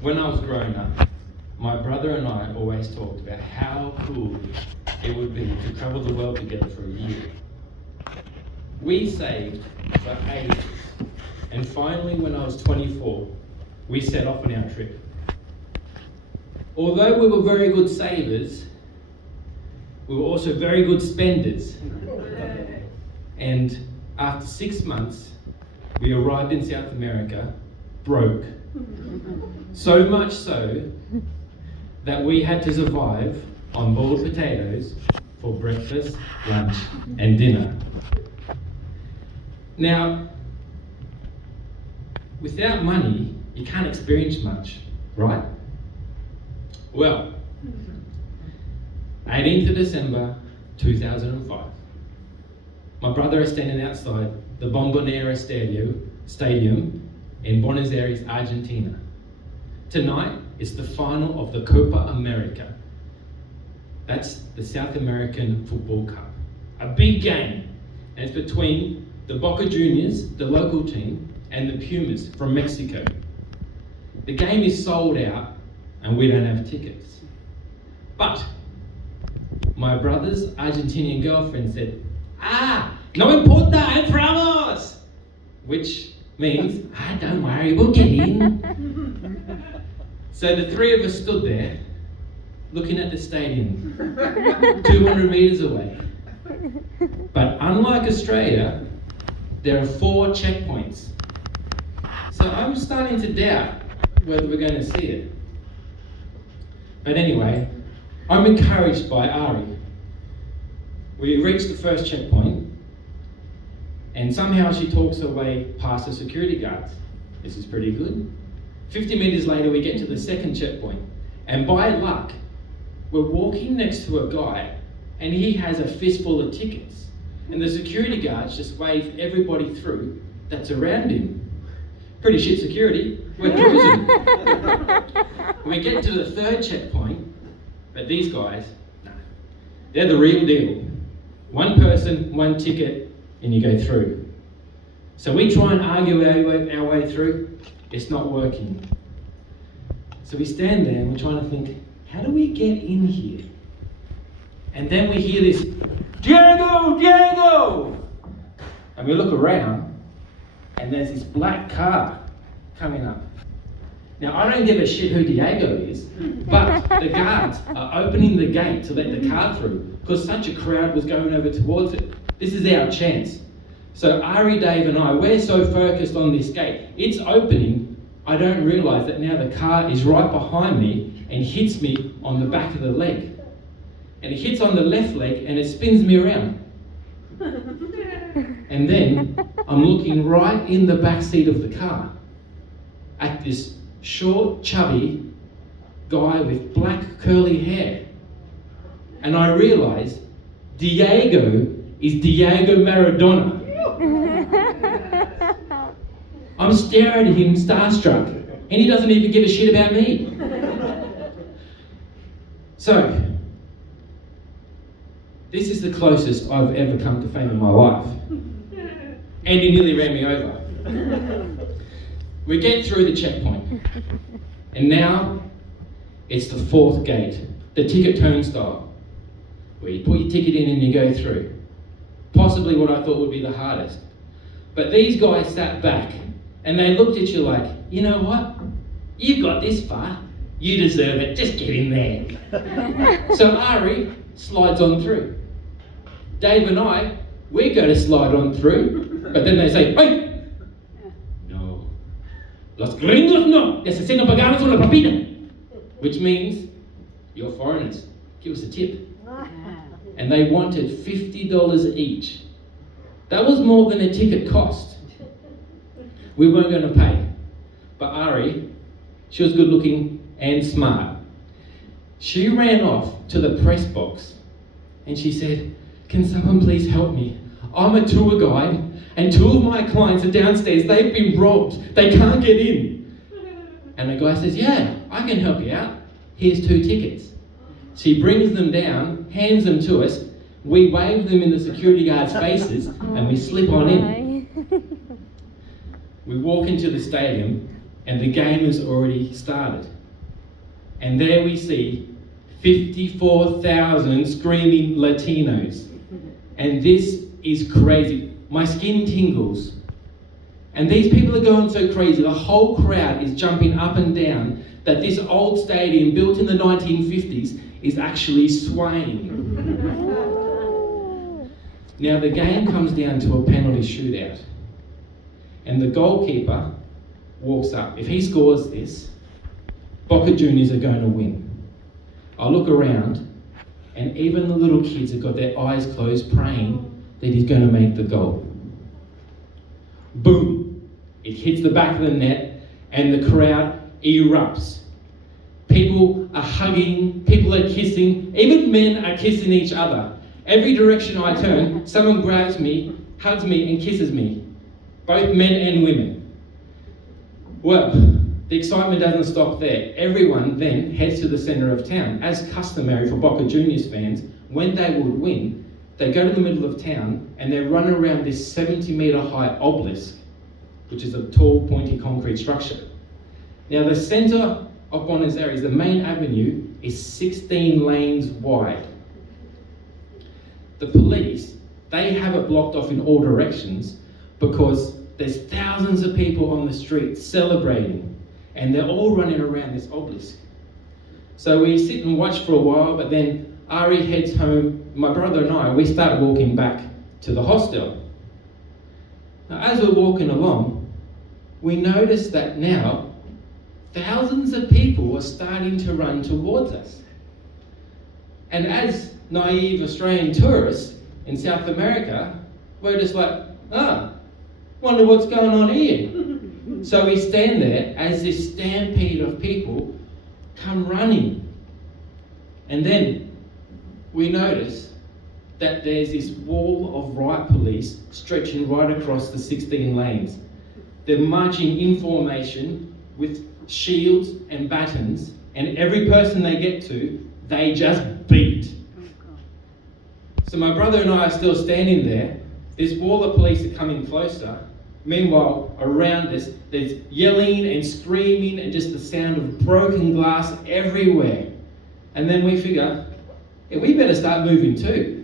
When I was growing up, my brother and I always talked about how cool it would be to travel the world together for a year. We saved for ages, and finally when I was 24, we set off on our trip. Although we were very good savers, we were also very good spenders. And after 6 months, we arrived in South America broke. So much so that we had to survive on boiled potatoes for breakfast, lunch, and dinner. Now, without money, you can't experience much, right? Well, 18th of December 2005. My brother is standing outside the Bombonera Stadium in Buenos Aires, Argentina. Tonight is the final of the Copa America. That's the South American Football Cup. A big game, and it's between the Boca Juniors, the local team, and the Pumas from Mexico. The game is sold out, and we don't have tickets. But my brother's Argentinian girlfriend said, no importa, entramos! Which means, don't worry, we'll get in. So the three of us stood there, looking at the stadium, 200 meters away. But unlike Australia, there are 4 checkpoints. So I'm starting to doubt whether we're going to see it. But anyway, I'm encouraged by Ari. We reached the first checkpoint, and somehow she talks her way past the security guards. This is pretty good. 50 meters later, we get to the second checkpoint, and by luck, we're walking next to a guy, and he has a fistful of tickets, and the security guards just wave everybody through that's around him. Pretty shit security. We're cruising. We get to the third checkpoint, but these guys, no, they're the real deal. 1 person, 1 ticket, and you go through. So we try and argue our way through. It's not working. So we stand there and we're trying to think, how do we get in here? And then we hear this, Diego, Diego! And we look around, and there's this black car coming up. Now, I don't give a shit who Diego is, but the guards are opening the gate to let the car through because such a crowd was going over towards it. This is our chance. So Ari, Dave, and I, we're so focused on this gate. It's opening, I don't realise that now the car is right behind me and hits me on the back of the leg. And it hits on the left leg and it spins me around. And then I'm looking right in the back seat of the car at this short, chubby guy with black curly hair. And I realise Diego is Diego Maradona. I'm staring at him starstruck, and he doesn't even give a shit about me. So, this is the closest I've ever come to fame in my life. And he nearly ran me over. We get through the checkpoint, and now it's the 4th gate, the ticket turnstile, where you put your ticket in and you go through. Possibly what I thought would be the hardest. But these guys sat back and they looked at you like, you know what? You got this far. You deserve it. Just get in there. So Ari slides on through. Dave and I, we go to slide on through, but then they say, hey! No. Los gringos no. Necesito pagarnos una propina. Which means, you're foreigners. Give us a tip. And they wanted $50 each. That was more than a ticket cost. We weren't going to pay. But Ari, she was good looking and smart. She ran off to the press box and she said, can someone please help me? I'm a tour guide and 2 of my clients are downstairs. They've been robbed. They can't get in. And the guy says, yeah, I can help you out. Here's 2 tickets. She brings them down, hands them to us, we wave them in the security guards' faces, and we slip on in. We walk into the stadium, and the game has already started. And there we see 54,000 screaming Latinos. And this is crazy. My skin tingles. And these people are going so crazy. The whole crowd is jumping up and down that this old stadium built in the 1950s is actually swaying. Now the game comes down to a penalty shootout. And the goalkeeper walks up. If he scores this, Boca Juniors are going to win. I look around, and even the little kids have got their eyes closed praying that he's going to make the goal. Boom! It hits the back of the net, and the crowd erupts. People are hugging, people are kissing, even men are kissing each other. Every direction I turn, someone grabs me, hugs me, and kisses me. Both men and women. Well, the excitement doesn't stop there. Everyone then heads to the centre of town. As customary for Boca Juniors fans, when they would win, they go to the middle of town and they run around this 70-metre high obelisk, which is a tall, pointy concrete structure. Now, the centre of Buenos Aires, the main avenue, is 16 lanes wide. The police, they have it blocked off in all directions because there's thousands of people on the street celebrating, and they're all running around this obelisk. So we sit and watch for a while, but then Ari heads home. My brother and I, we start walking back to the hostel. Now, as we're walking along, we notice that now thousands of people are starting to run towards us. And as naive Australian tourists in South America, we're just like, wonder what's going on here. So we stand there as this stampede of people come running. And then we notice that there's this wall of riot police stretching right across the 16 lanes. They're marching in formation with shields and batons, and every person they get to, they just beat. So my brother and I are still standing there. This wall of police are coming closer. Meanwhile, around us, there's yelling and screaming and just the sound of broken glass everywhere. And then we figure, yeah, we better start moving too.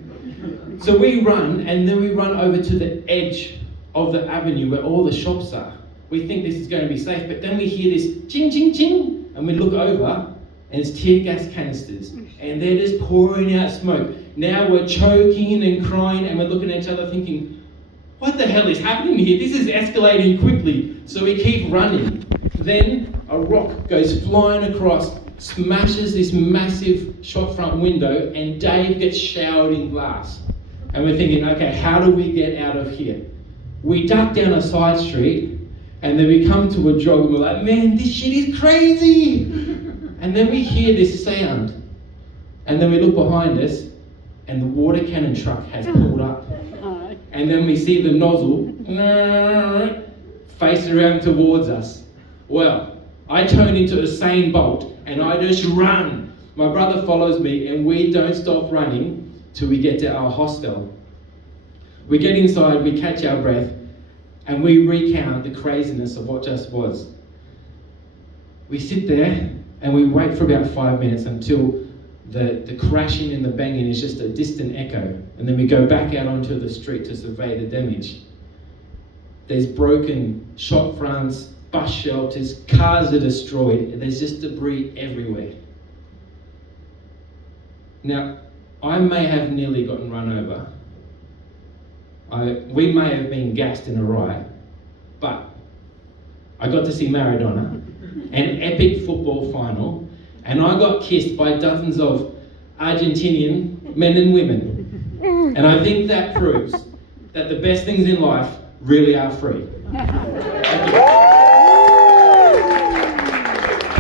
So we run, and then we run over to the edge of the avenue where all the shops are. We think this is going to be safe, but then we hear this ching, ching, ching, and we look over, and it's tear gas canisters, and they're just pouring out smoke. Now we're choking and crying, and we're looking at each other thinking, what the hell is happening here? This is escalating quickly. So we keep running. Then a rock goes flying across, smashes this massive shop front window, and Dave gets showered in glass. And we're thinking, okay, how do we get out of here? We duck down a side street, and then we come to a jog, and we're like, man, this shit is crazy! And then we hear this sound. And then we look behind us, and the water cannon truck has pulled up. And then we see the nozzle face around towards us. Well, I turn into Usain Bolt, and I just run. My brother follows me, and we don't stop running till we get to our hostel. We get inside, we catch our breath, and we recount the craziness of what just was. We sit there, and we wait for about 5 minutes until the crashing and the banging is just a distant echo, and then we go back out onto the street to survey the damage. There's broken shop fronts, bus shelters, cars are destroyed, there's just debris everywhere. Now, I may have nearly gotten run over. We may have been gassed in a riot, but I got to see Maradona, an epic football final, and I got kissed by dozens of Argentinian men and women. And I think that proves that the best things in life really are free. Thank you.